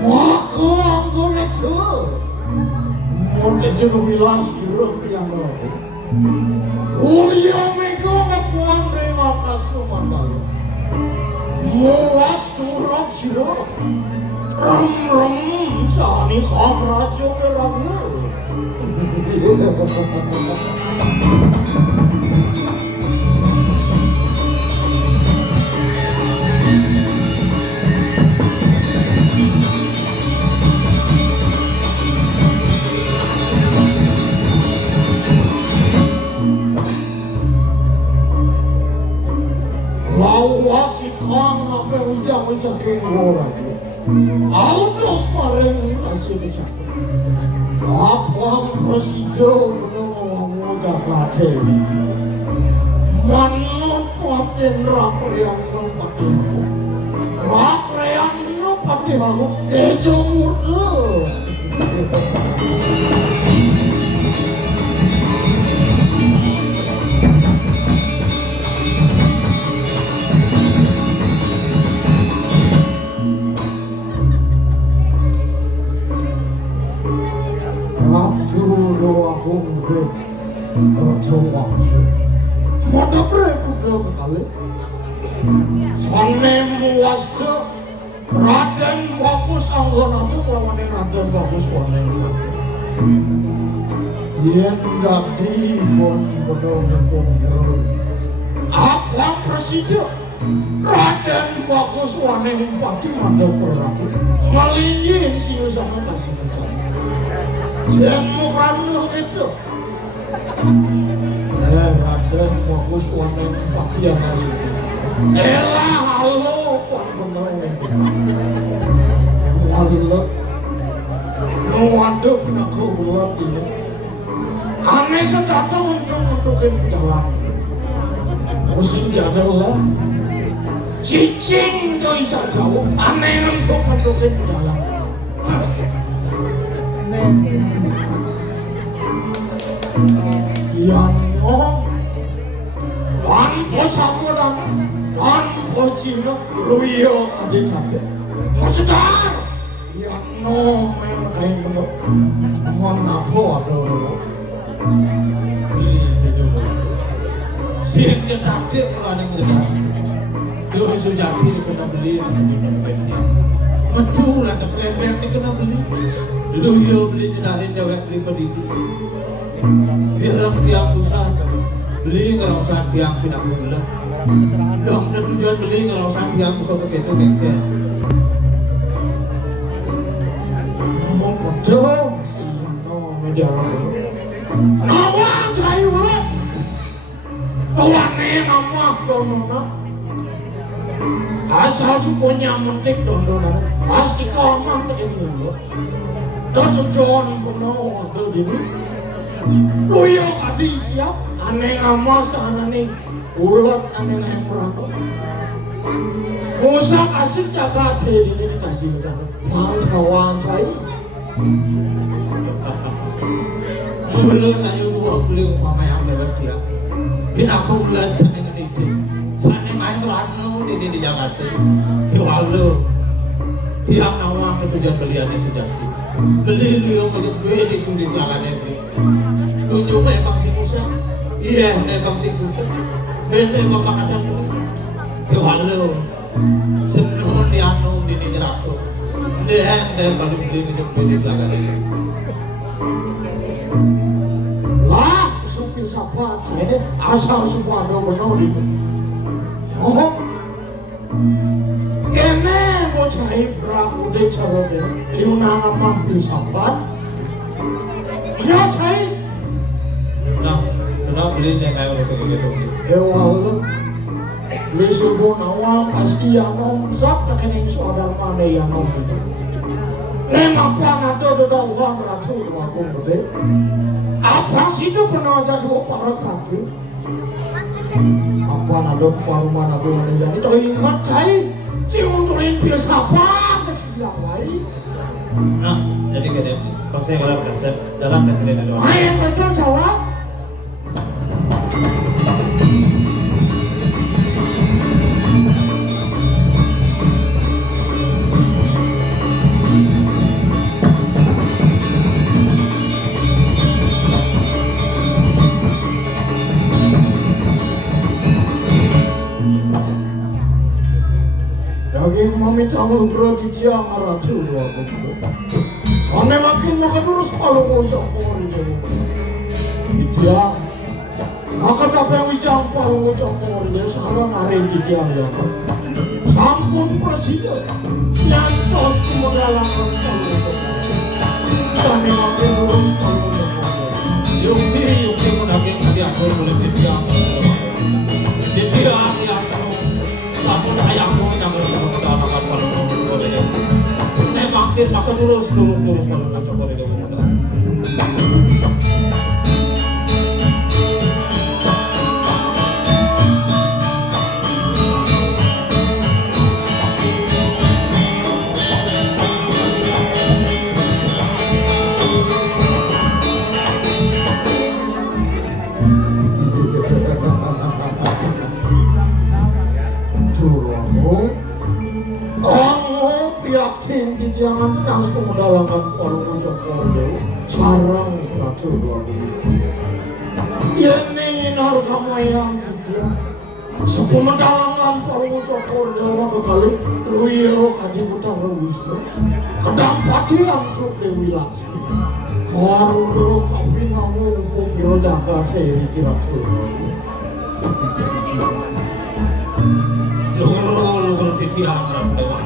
Maka anggone ce. Monte ce bilang sira yang lo. Ulia meko ngapuan terima kasih mandalo. Mulas turap sira. Ram sani kham rajo ke ragu. Lawas ikan apa ujang kenggora. Autos paling kasih bicara. Apa presidio muda kate. Mana paten rakyat paten. Rakyat paten aku kejumur. Mata berapa kali? Soalnya muasda Raden bagus anggona tu lawan Raden bagus warna. Dia tidak dibon bodoh. Apa presiden Raden bagus warna pasti manda perang. Malingin si sama kasih kita. Jemu ramu itu. Raden bagus warna pasti yang kasih. Elah halo kuat benar. Halo. Waduh nak keluar ini. Aneh sedatang untuk jalan. Musim jadul. Cicing tu isa jauh. Aneh untuk jalan. Yang wan posamuran, wan pocino, luyo adik-adik. Macam yang memang kain benar, mana ada. Siap jenatik kalau ada jenak. Dulu sejati kena beli, macam lah terkait kena beli. Dulu yo beli jenakin jawab beli pendidik. Biar tiang besar, beli kalau saat tiang pindah bulan. Dong dan tujuan beli kalau saat tiang buka begitu bengkel. Mau betul, media nawang sayur, tawane nama donona. Asal sukunya mentik donona, pasti kau mampu itu. Terus John penuh ada di sini. Luyo tadi siap, aneh amas aneh ulat aneh berapa? Musa kasih jaga diri ini kasih jaga. Mau kawan saya? Belum saya dua beli umpama yang lewat dia. Bila aku belajar dengan itu, saya main beranu di Jakarta. Lalu tiap nawang ketujuan beliannya sejati. Beli liu macam duit itu di belakang negeri. Tunjuknya emang si Musa, iya emang si Kuda. Beli bapak kadang tu. Lalu senun di anu di Jerakso. Dia baru beli macam di belakang negeri. Lah, supir siapa? Ini asal supaya ada benar di. Oh, kene mau cari berapa deh cara dia? Ini nama filsafat. Ya cari. Kenapa belinya kayak begitu? Walau beli sebuah nawang pasti yang nom sak tak kena saudara mana yang nom itu. Apa nanti ada uang ratus aku betul. Apa sih itu pernah jadi para kaki? Apa nanti paru mana tu mana jadi? Itu ingat saya. Cium tulen filsafat kesialan lain. Nah, jadi kita kalau saya kalau berhasil dalam dan tidak ada. Ayat betul jawab. Lagi mami tamu berarti tiang ratu dua buku. Sana makin makan terus kalau ngojok kori jadi. Tiang, maka tapi yang wijang kalau ngojok kori dia sekarang hari di tiang ya. Sampun presiden, nyantos kemodalan kalau ngojok. Sana makin terus kalau ngojok kori. Yukti menagih diatur oleh tiang. Tiang yang sampun ayahmu yang bersama akan paling boleh. Makin makan terus kalau ngojok kori dia. Jangan langsung mendalangkan forum Jokowi sarang ratu dua begitu. Ya ingin harga mayang juga. Suku mendalangkan forum Jokowi waktu kali luyo kaji putar wisnu. Kedampati yang truk dewi laksi. Baru dulu kami ngamu pukiro jaga teri kira Lu titiang ratu dewa.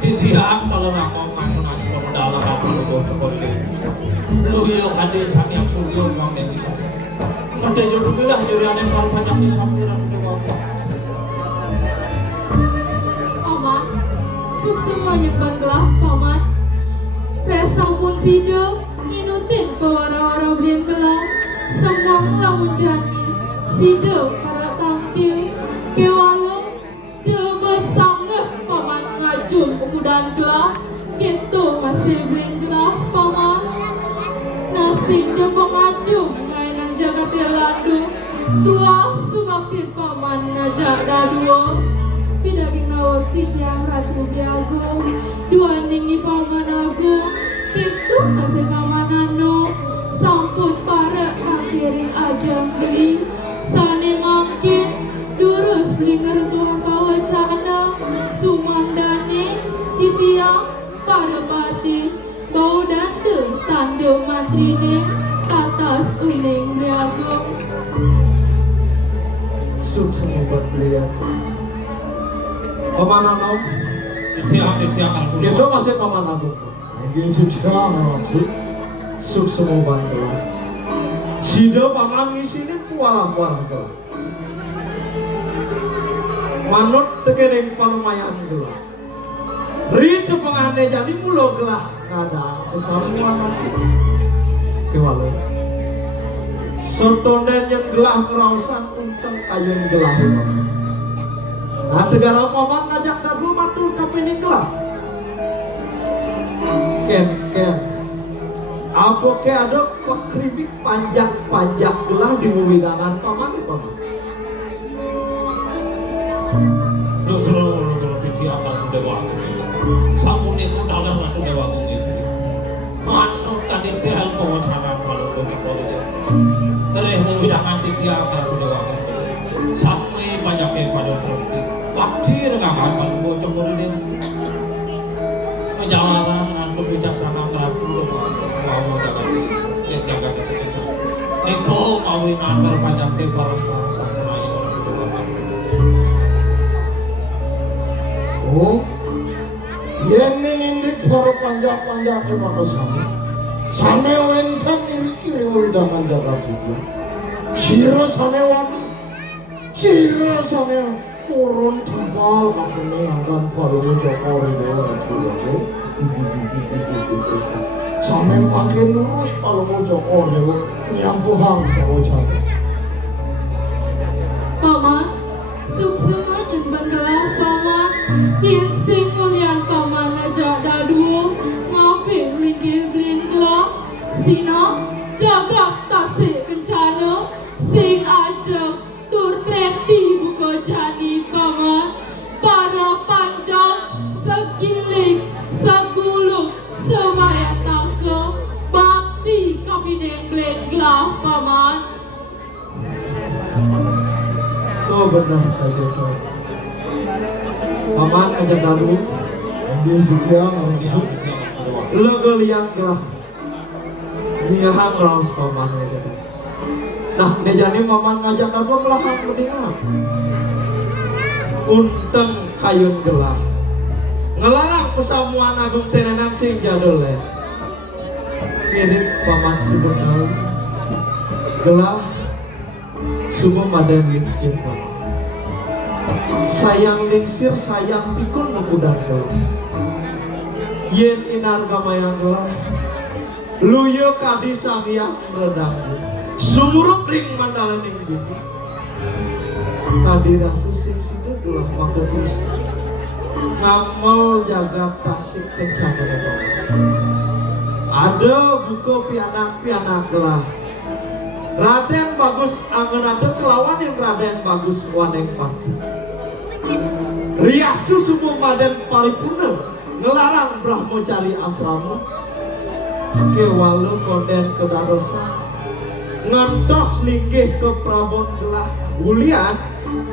Titiang kalau ngomong ngaji mendalam kalau bocor lu yo kade sami yang suryo bang yang bisa kade jodoh bilang jadi ada yang paling banyak di sampiran dewa Paman, suk semuanya banglah paman. Presang pun sido minutin pewara-wara belian gelang semang lamun jani sido para tampil kewalo besangnya paman ngajun kemudahan gelah gitu masih belian gelah paman nasib jempol ngajun mainan jaga telandu tua sumakin paman ngajak daduo pidaging nawak tiang ratu diagung dua ningi paman agung itu masih paman anu sampun para akhiri aja beli sane makin durus beli ngerutuan kawacana sumandane titiang pada pati bau dante tanda matrine atas uning diagung sukses membuat beliau. Paman Anom, titiang kalau itu masih paman Anom. Ini sudah nanti sukses membuat beliau. Sida paman ngisini pualang ke. Manut tekening palumayan gelah. Ritu pengane jadi mulo gelah kada semua nanti. Kewalo. Sotonden yang gelah ngerausan untuk kayun gelah itu. Nah, negara paman ngajak dadu matur kapini gelah. Ken. Apa ke ada kok keripik panjang gelah di widangan paman itu paman. lu titiang kalau dewa sampun itu dalam ratu dewa ngisi manut tadi tel kawacana kalau bocor dari mengwidangan titiang kalau dewa sampai banyaknya pada terhenti waktu rengakan kalau bocor ini perjalanan dengan kebijaksanaan ratu mau jaga kesehatan Niko kawinan berpanjang para Oh, yen ini baru panjang terima kasih. Sane wencan ini kiri widangan jaga juga. Siro sane wani, siro sane turun tempal kakune akan baru Jokowi dewa juga. Sane makin lurus kalau mau Jokowi dewa nyampuhang kalau jaga. paman sukses yang banggalah paman yen sing mulian paman aja daduo ngapi linggih blin gelah sina jagat tasik kencana sing ajak tur kreti buka jani paman para panjang segiling segulung sebaya taga bakti kabineng blin gelah paman. Oh benar saja. paman aja dadu di Sukiang lega liang gelah niahang raus paman aja. Nah, nejani paman ngajak dadu melahang mendingan unteng kayun gelah ngelarang pesamuan agung tenanan sing jadul le mirip paman subuh tahu gelah subuh madan lingsir sayang lingsir sayang pikun mengudang gelah yen inar gamayang gelah luyo kadi samyang meredang sumurup ring mandalan ing bumi tadi rasu sing situ gelah waktu terus ngamel jagat tasik kencana ada buku pianak gelah Raden bagus angen ada kelawan yang Raden bagus waneng pati rias tu subuh maden paripurna ngelarang Brahmo cari asrama ke walu konden ke dadosa ngantos linggih ke Prabon gelah ulian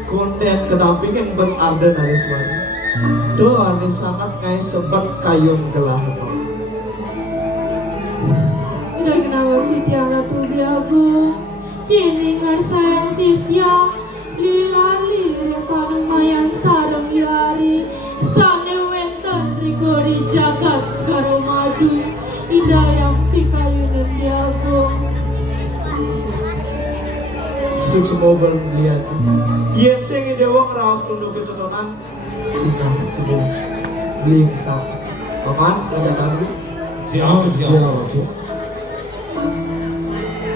konden kedampingin berarden ariswani doa ini sangat kayak sebat kayun gelah udah kenapa Titya Ratu Biago ini ngar sayang Titya lila lira panumayan sarang yari sane wenten rigori jagat sekarang madu indah yang pikayunan Biago semua berlihat yen sing dewa ngerawas tunduk keturunan sikap semua linksa paman aja tadi Siap.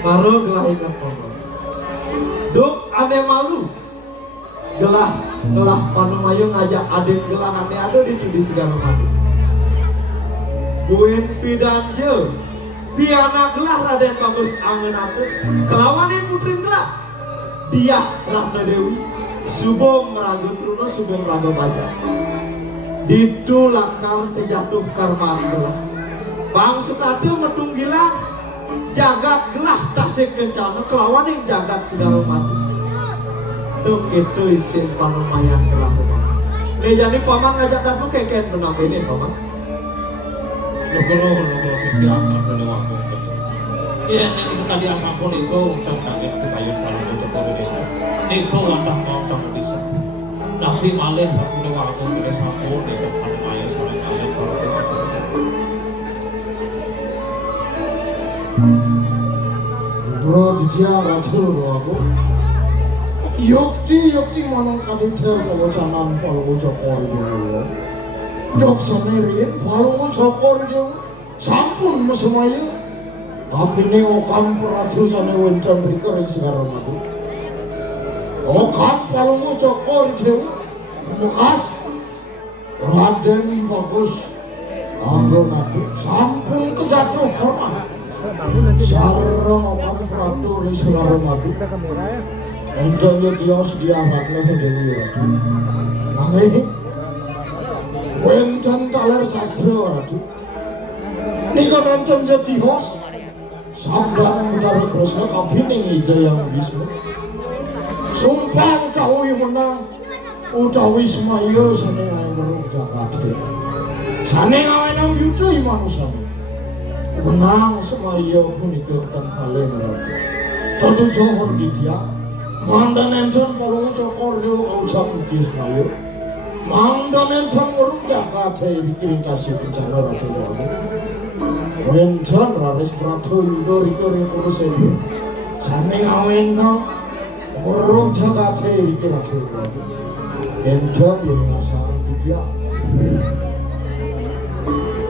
baru gelah ingat paman duk ane malu gelah panumayung ngajak adik gelah ane ada di segala madu buin pidanje piana gelah Raden bagus angen aku kelawanin putri gelah dia Ratna Dewi subong raga truno subong raga baja ditu lakar kejatuh karma gelah bang sekadeu metung gilang jagat gelah tasik kencana kelawan yang jagat segala mati duk itu isin panumayan gelah ini jadi paman ngajak dadu keken menambahin paman Logoro Titya Ratu Waktu iya yang sekali asapun itu untuk kaget ke kayun kalau untuk itu lantak mau bisa tapi malih Ratu Waktu sudah sapun itu panumayan sore kaget kalau Bro Titya Ratu Waktu yukti manang kaditer kawacanan Palungu Cokor Jawa dok sanerin Palungu Cokor Jawa sampun mesemaya tapi ini okam peratu sana wencan rika yang sekarang madu okam Palungu Cokor Jawa bekas Raden bagus anggo madu sampun kejatuh hormat sarang okam peratu yang sekarang madu Entahnya dia amatlah Dewi Ratu. Nangis, wenten taler sastra Ratu. Nika nonton jadi host, sabdan utara Krishna kapining ide yang Wisnu. Sumpah utawi menang, utawi semaya sane ayam Jakarta. Sane ngawenang yutu manusia. Menang semaya punika tanpalen Ratu. Tentu johor Ditya. Mandan enten Palungu Cokor Jawa kaucap mukis mayu. Mandan enten ngurung Jakarta bikin kasih kencana Ratu Jawa. Enten raris Pratu Yudo Riko Riko Sedu. Sane ngawena ngurung Jakarta bikin Ratu Jawa. Enten yang ngasaan Ditya.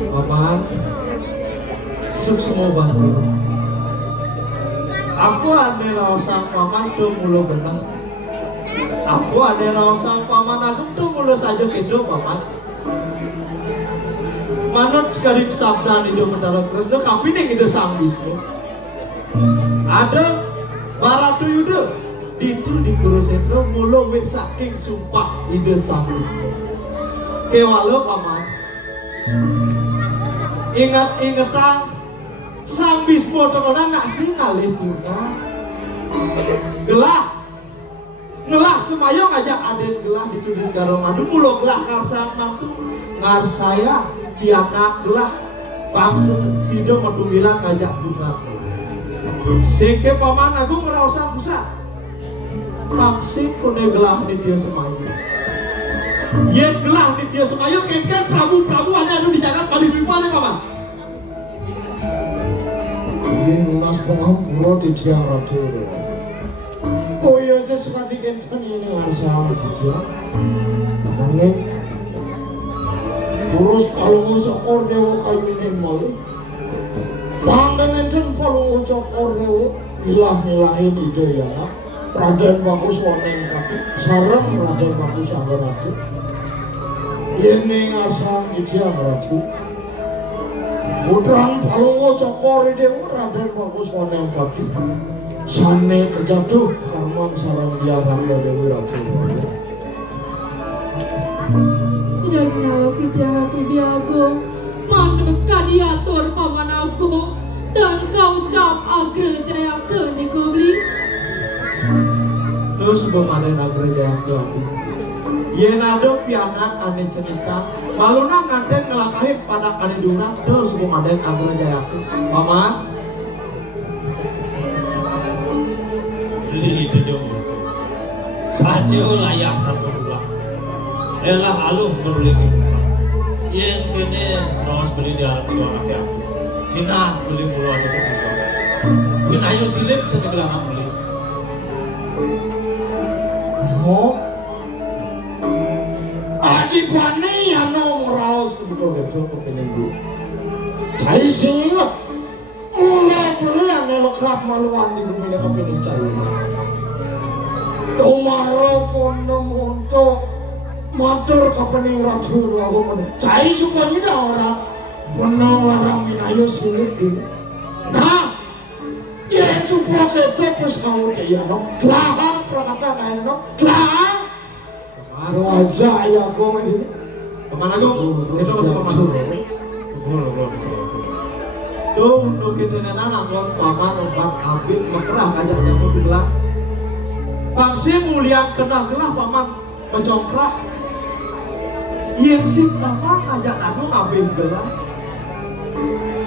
Paman, sukses bantu. Aku ada raosang paman tuh mulu benang. Aku ada raosang paman agung tuh mulu saja gitu paman. Manut sekali sabda itu mentara Krishna kapining itu sang Wisnu. Ada Baratu Yuda itu di Kurusetra mulu wit saking sumpah itu sang Wisnu. Kewalo paman. Ingat-ingatan sang Bismo temenan nak singalih purna gelah Ngelah semayong aja aden gelah ditulis karo madu mulo gelah ngarsa mantu ngarsaya pianak gelah pangse sido madu bilang ngajak bunga seke paman agung ngerausa busa pangse kone gelah di dia semayong ye gelah di dia semayong kengken prabu hanya anu di jagat paling bimpa paman ini nas pengampuro di dia ratu. Oh iya aja sekali kenten ini ngarsa dia nanging terus kalau ngusokor dewa kayu ini malu pandan enten kalau ngusokor dewa milah-milahin ide ya Raden bagus wonen kaki sarang Raden bagus anggar aku ini ngarsa dia ngeratu putrang kalau ngusokor dewa Raden bagus wonen kaki Sane kejatuh karman sarang dia rangga dewi ratu. Tidak kenal kita hati biago, maneka diatur paman aku, dan kau cap agra jaya ke nikobli. Terus bemanen agra jaya ke habis. Yenado pianak ane cerita, maluna nganten ngelakahin pada ane durang. Terus bemanen agra jaya ke. Paman. Itu jomblo saja layak berdua elah aluh berulik yang kini nawas beli di Arab dua anak ya Cina beli mulu ada bin ayo silip setelah beli oh adi pane ya nong raus betul kepeninggu cai singot mulai beli ane lekap maluan di bumi kepening cai Umaro kono untuk matur kepening ratu aku mencari supaya tidak orang menang larang minayo silit ini nah ya coba kita pas kau kaya no kelahang prakata kaya no kelahang baru aja ya aku ini kemana gue? Itu masih kemana tuh untuk kita nenan aku paman empat habib makerah kajak jamu bilang Pangsi mulia kenal gelah paman pejongkrah yang si paman ajak anu ngabih gelah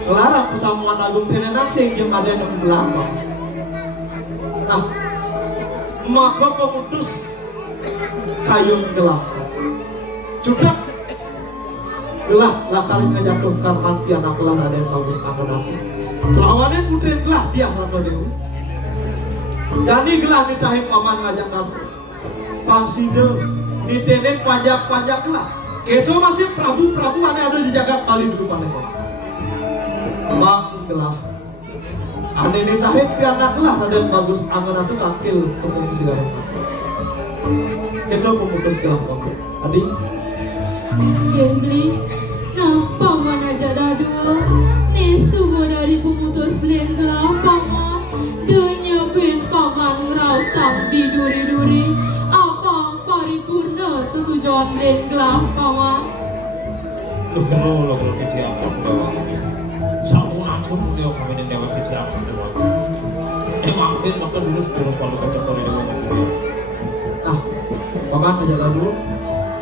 larang pesamuan agung tenena sing jem ada yang gelah nah maka pemutus kayung gelah juga gelah lakari ngajatuh karman pianak gelah ada yang bagus akan aku lawannya putri gelah dia ratu dewi jadi gelah nitahim paman ngajak nabi pangside nitenin pajak gelah itu masih prabu aneh ada di jagat kali dulu panen bang gelah aneh nitahim pianak gelah ada yang bagus angan itu takil ketemu segala itu pemutus gelah paman adi Gembli, nah paman aja dadu nesu dari pemutus belen gelah paman dunia ben paman ngerasang di duri-duri apa paripurna tujuan belen gelah paman lo kalau kita apa sampun langsung dia kami dan dewa kita apa makin maka dulu kalau baca Korea nah paman aja dulu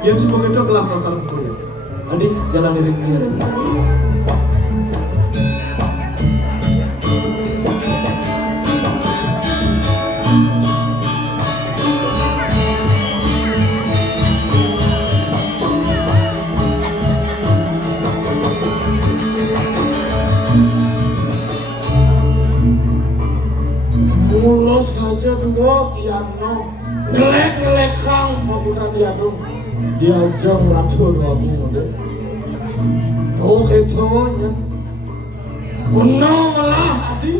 yang sebagai itu gelah bakal kuliah adi jalan diri terus kali mulus aja dulu kiano ngelek kang pemuda diadung diajang ratu aku deh oke tonya menang lah adi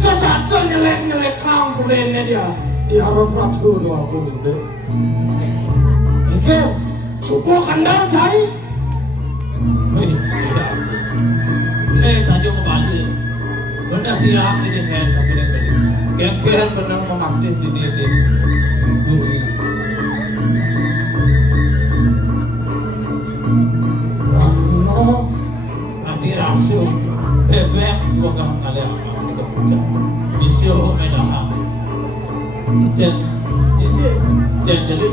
sesat ngelek kang pulenya dia diharap ratu aku deh oke suku kandang cai saja membantu benar dia ini kan tapi yang benar mengaktif di dia nanti rasio bebek dua kali apa kita punya bisio medah Ijen, Cici. jadi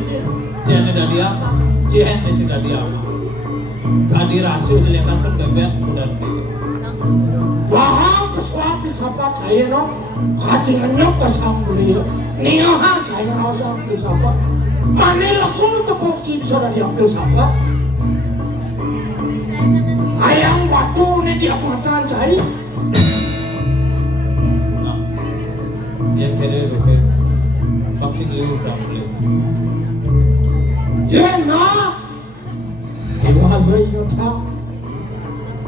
Jen dari apa? Jen sudah di apa? Kadi rasu jelekan kan bebek udah di. Wahang kesuapin sapa caya no. Katingannya pasang beli. Niyahan caya rasa ambil sapa. Manila kung tepuk bisa diambil sapa. Ayang batu ni tiap mata caya. Nah, dia kere bebek. Vaksin dulu berapa dulu? Ya na. Iwa ingat tak.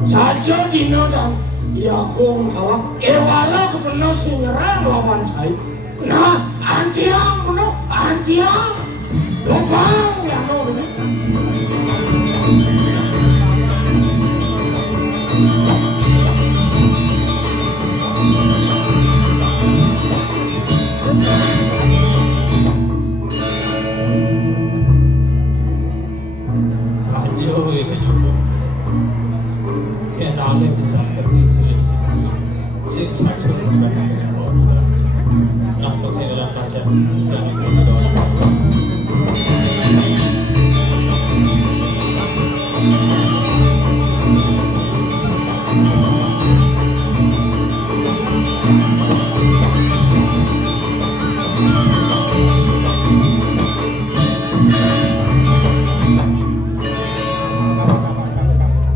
Saja dinodang. Ya kung kalah. Kewala kepenuh si nyerang lawan caya. Nah, antiang benar, antiang.